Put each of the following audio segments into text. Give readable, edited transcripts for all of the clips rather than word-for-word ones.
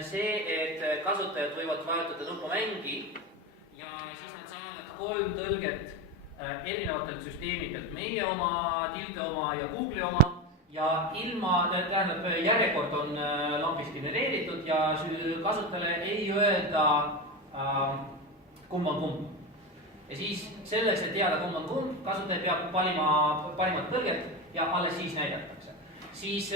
See, et kasutajad võivad vajutada nuppu mängi ja siis nad saavad 3 tõlget erinevatelt süsteemidelt, meie oma, Tilde oma ja Google'i oma ja tähendab, järjekord on lambist genereeritud ja kasutajale ei öelda kumb on kumb. Ja siis selleks, et teada kumb on kumb, kasutaja peab valima parimat tõlget ja alles siis näidatakse. Siis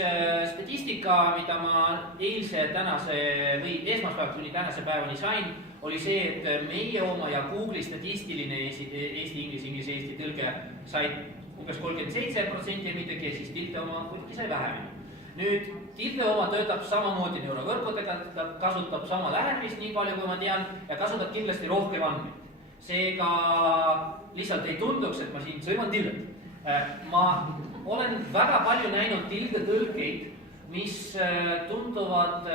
statistika, mida ma esmaspäev kuni tänase päevani sain, oli see, et meie oma ja Google'i statistiline Eesti tõlge sai umbes 37% ja midagi, siis Tilde oma kuigi sai vähem. Nüüd Tilde oma töötab samamoodi neurovõrkudega, ta kasutab sama lähenemist, nii palju kui ma tean, ja kasutab kindlasti rohkem andmeid. Seega lihtsalt ei tunduks, et ma siin sõiman Tildet. Ma olen väga palju näinud Tilde tõlkeid, mis tunduvad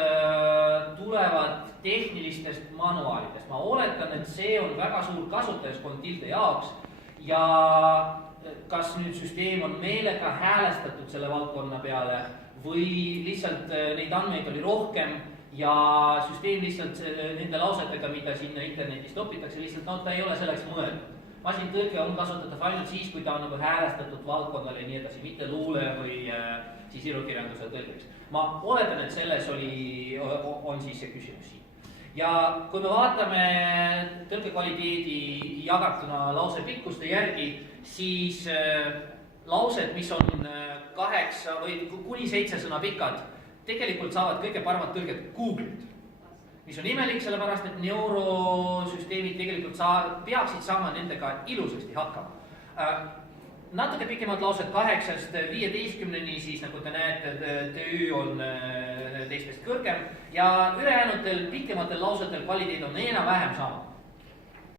tulevad tehnilistest manuaalidest. Ma oletan, et see on väga suur kasutajaskond Tilde jaoks ja kas nüüd süsteem on meelega häälestatud selle valdkonna peale või lihtsalt neid andmeid oli rohkem ja süsteem lihtsalt nende lausetega, mida sinna internetis topitakse, lihtsalt ta ei ole selleks mõeldud. Masintõlge on kasutatav ainult siis, kui ta on nagu häälestatud valdkonnale ja nii edasi, mitte luule või siis ilukirjanduse tõlgeks. Ma oletan, et selles on siis see küsimus siin. Ja kui me vaatame tõlgekvaliteedi jagatuna lause pikkuste järgi, siis laused, mis on 8 või kuni 7 sõna pikad, tegelikult saavad kõige paremad tõlged Google'ilt. Mis on imelik, sellepärast, et neurosüsteemid tegelikult peaksid saama nendega ilusasti hakkama. Natuke pikemad laused 8-15, siis nagu te näete, TÜ on teistest kõrgem ja ülejäänutel pikematel lausetel kvaliteed on enam-vähem sama.